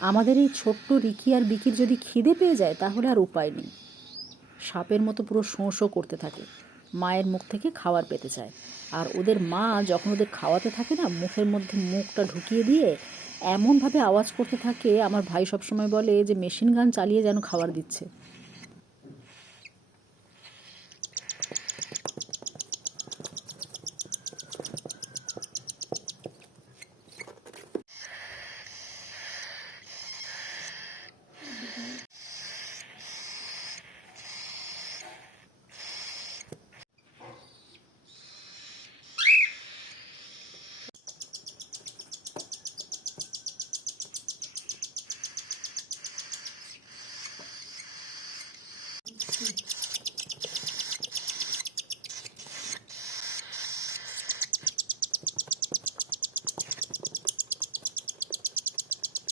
আমাদের এই ছোট্ট রিকি আর বিকির যদি খিদে পেয়ে যায় তাহলে আর উপায় নেই, সাপের মতো পুরো শোঁ শোঁ করতে থাকে, মায়ের মুখ থেকে খাবার পেতে চায়। আর ওদের মা যখন ওদের খাওয়াতে থাকে না, মুখের মধ্যে মুখটা ঢুকিয়ে দিয়ে এমনভাবে আওয়াজ করতে থাকে, আমার ভাই সবসময় বলে যে মেশিন গান চালিয়ে যেন খাবার দিচ্ছে।